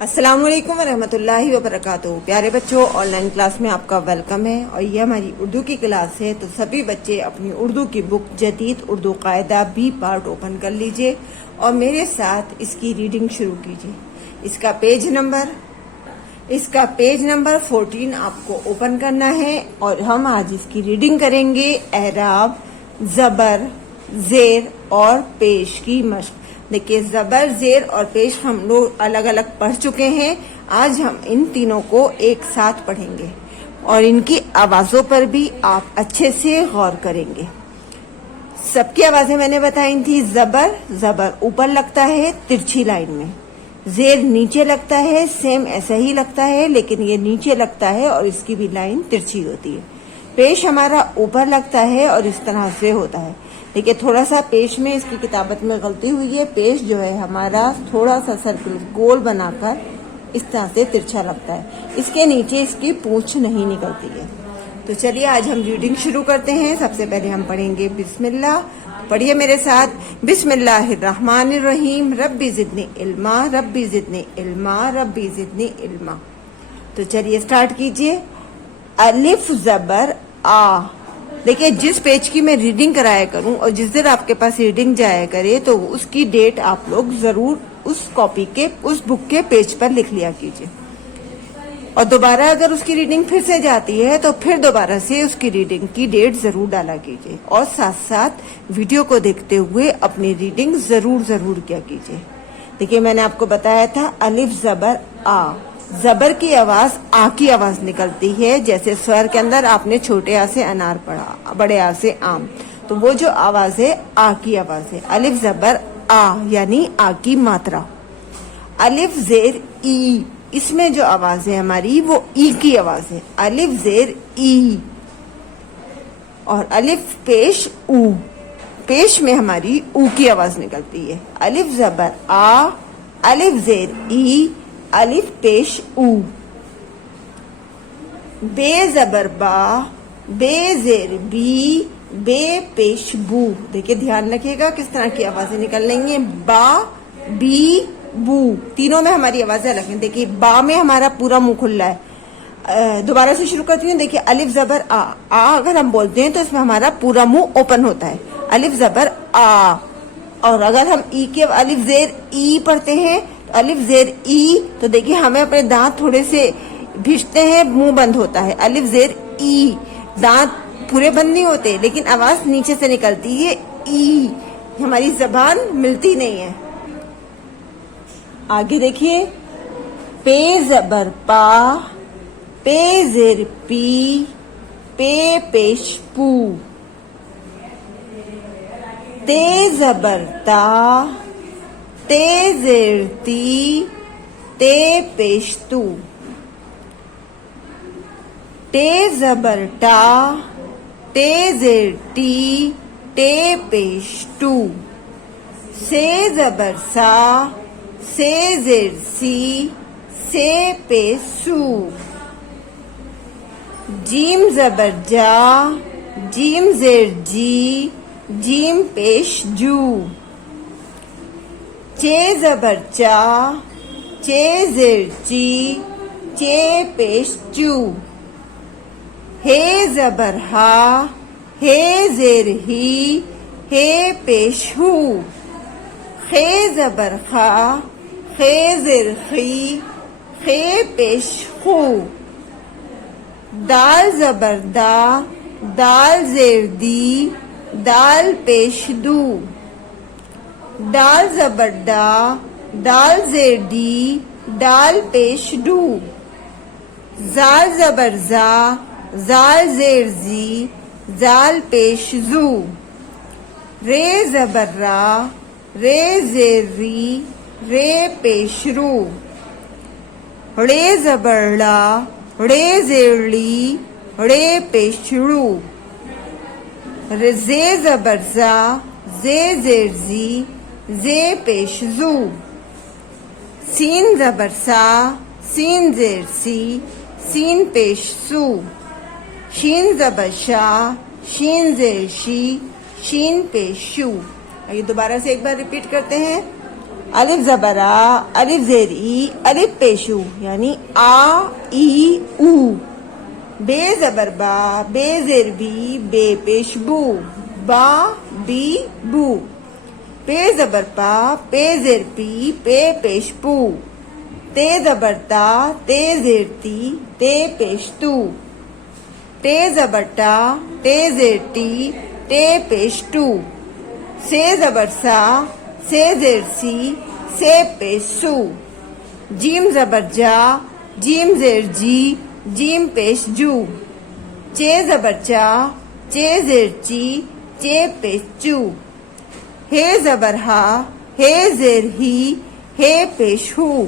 السلام علیکم ورحمۃ اللہ وبرکاتہ۔ پیارے بچوں، آن لائن کلاس میں آپ کا ویلکم ہے اور یہ ہماری اردو کی کلاس ہے، تو سبھی بچے اپنی اردو کی بک جدید اردو قاعدہ بی پارٹ اوپن کر لیجئے اور میرے ساتھ اس کی ریڈنگ شروع کیجئے۔ اس کا پیج نمبر 14 آپ کو اوپن کرنا ہے اور ہم آج اس کی ریڈنگ کریں گے اعراب، زبر، زیر اور پیش کی مشق۔ دیکھیے، زبر، زیر اور پیش ہم لوگ الگ الگ پڑھ چکے ہیں، آج ہم ان تینوں کو ایک ساتھ پڑھیں گے اور ان کی آوازوں پر بھی آپ اچھے سے غور کریں گے۔ سب کی آوازیں میں نے بتائی تھی۔ زبر اوپر لگتا ہے ترچھی لائن میں، زیر نیچے لگتا ہے، سیم ایسا ہی لگتا ہے لیکن یہ نیچے لگتا ہے اور اس کی بھی لائن ترچھی ہوتی ہے۔ پیش ہمارا اوپر لگتا ہے اور اس طرح سے ہوتا ہے۔ دیکھیے، تھوڑا سا پیش میں اس کی کتابت میں غلطی ہوئی ہے۔ پیش جو ہے ہمارا تھوڑا سا سرکل گول بنا کر اس طرح سے ترچھا لگتا ہے، اس کے نیچے اس کی پونچھ نہیں نکلتی ہے۔ تو چلیے آج ہم ریڈنگ شروع کرتے ہیں۔ سب سے پہلے ہم پڑھیں گے بسم اللہ۔ پڑھیے میرے ساتھ، بسم اللہ الرحمن الرحیم۔ ربی زدنی علما، ربی زدنی علما، ربی زدنی علما۔ تو چلیے سٹارٹ کیجئے۔ الف زبر آ۔ دیکھیے، جس پیج کی میں ریڈنگ کرایا کروں اور جس دن آپ کے پاس ریڈنگ جایا کرے تو اس کی ڈیٹ آپ لوگ ضرور اس بک کے پیج پر لکھ لیا کیجئے، اور دوبارہ اگر اس کی ریڈنگ پھر سے جاتی ہے تو پھر دوبارہ سے اس کی ریڈنگ کی ڈیٹ ضرور ڈالا کیجئے، اور ساتھ ساتھ ویڈیو کو دیکھتے ہوئے اپنی ریڈنگ ضرور کیا کیجئے۔ دیکھیے، میں نے آپ کو بتایا تھا الف زبر آ، زبر کی آواز آ کی آواز نکلتی ہے، جیسے سور کے اندر آپ نے چھوٹے آ سے انار پڑھا، بڑے آ سے آم، تو وہ جو آواز ہے آ کی آواز ہے۔ الف زبر آ یعنی آ کی ماترا۔ الف زیر ای، اس میں جو آواز ہے ہماری وہ ای کی آواز ہے۔ الف زیر ای اور الف پیش او، پیش میں ہماری او کی آواز نکلتی ہے۔ الف زبر آ، الف زیر ای، الف پیش او۔ بے زبر با، بے زیر بی، بے پیش بو۔ دیکھیں، دھیان رکھیے گا کس طرح کی آوازیں نکل رہی ہیں۔ با، بی، بو، تینوں میں ہماری آوازیں الگ ہیں۔ دیکھیے، با میں ہمارا پورا منہ کھلا ہے۔ دوبارہ سے شروع کرتی ہوں۔ دیکھیے، الف زبر آ، آ اگر ہم بولتے ہیں تو اس میں ہمارا پورا منہ اوپن ہوتا ہے۔ الف زبر آ، اور اگر ہم ای کے الف زیر ای پڑھتے ہیں تو الف زیر ای، تو دیکھیے ہمیں اپنے دانت تھوڑے سے بھیجتے ہیں، منہ بند ہوتا ہے۔ الف زیر ای، دانت پورے بند نہیں ہوتے لیکن آواز نیچے سے نکلتی ہے، ای، ہماری زبان ملتی نہیں ہے۔ آگے دیکھیے، پے زبر پا، پے زیر پی، پے پیش پو۔ تے زبر تا، تے زیر تی، تے پیش تو۔ ٹے زبر ٹا، ٹے زیر ٹی، ٹے پیش ٹو۔ سے زبر سا، سے زیر سی، سے پیش سو۔ جیم زبر جا، جیم زیر جی، جیم پیش جو۔ چے زبر چا، چے زیر چی، چے پیش چو۔ ہے زبر ہا، ہے زیر ہی، ہے پیش ہو۔ خے زبر خا، خے زیر خی، خے پیش خو۔ دال زبر دا، دال زیر دی، دال پیش دو۔ ڈال زبر ڈا، ڈال زیر ڈی، ڈال پیش ڈو۔ زال زبر زا، زال زیر زی، زال پیش زو۔ رے زبر را، رے زیر ری، رے پیش رو۔ رے زبر لا، رے زیر لی، رے پیش رو۔ زے زبر زا، زے زیر زی، زے پیش زو۔ سین زبر سا، سین زیر سی، سین پیش سو۔ شین زبر شا، شین زیر شی، شین پیش شو۔ یہ دوبارہ سے ایک بار ریپیٹ کرتے ہیں۔ الف زبر آ، الف زیر ای، الف پیشو یعنی آ ای او. بے زبر با، بے زیر بی، بے پیش بو، با بی بو. پے زبر پا، پے زیر پی، پے پیش پو. تے زبر تا، تے زیر تی، تے پیش تو. ٹے زبر ٹا، ٹے زیر ٹی، ٹے پیش ٹو. سے زبر سا، سے زیر سی، سے پیش سو. جیم زبر جا، جیم زیر جی، جیم پیش جو. چے زبر چا، چے زیر چی، چے پیش چو. ہے زبر ہا، ہے زیر ہی، ہے پیش ہو.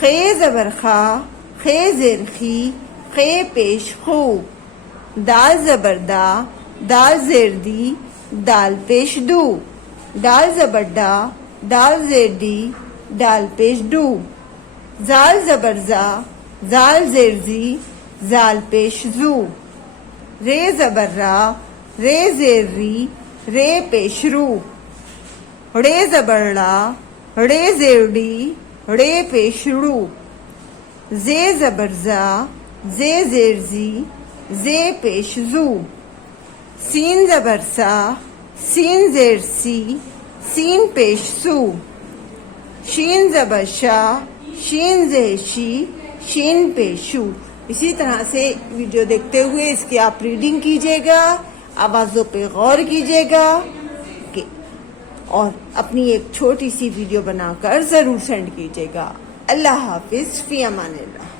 خے زبر خا، خے زیر خی، خے پیش خو. دال زبر دا، دال زیر دی، دال پیش دو. دال زبر ڈا، دال زیر دی، دال پیش ڈو. زال زبر زا، زال زیر زی، زال پیش زو. رے زبر را، رے زیر ری، رے پیش رو. رے زبر ڑا، رے زیر ڈی، رے پیش رو. زے زبر زا، زے زیر زی، زے پیش زو. سین زبر سا، سین زیر سی، سین پیش سو. شین زبر شا، شین زیر شی، شین پیش شو. اسی طرح سے ویڈیو دیکھتے ہوئے اس کی آپ ریڈنگ کیجیے گا، آوازوں پہ غور کیجیے گا اور اپنی ایک چھوٹی سی ویڈیو بنا کر ضرور سینڈ کیجیے گا. اللہ حافظ، فی امان اللہ.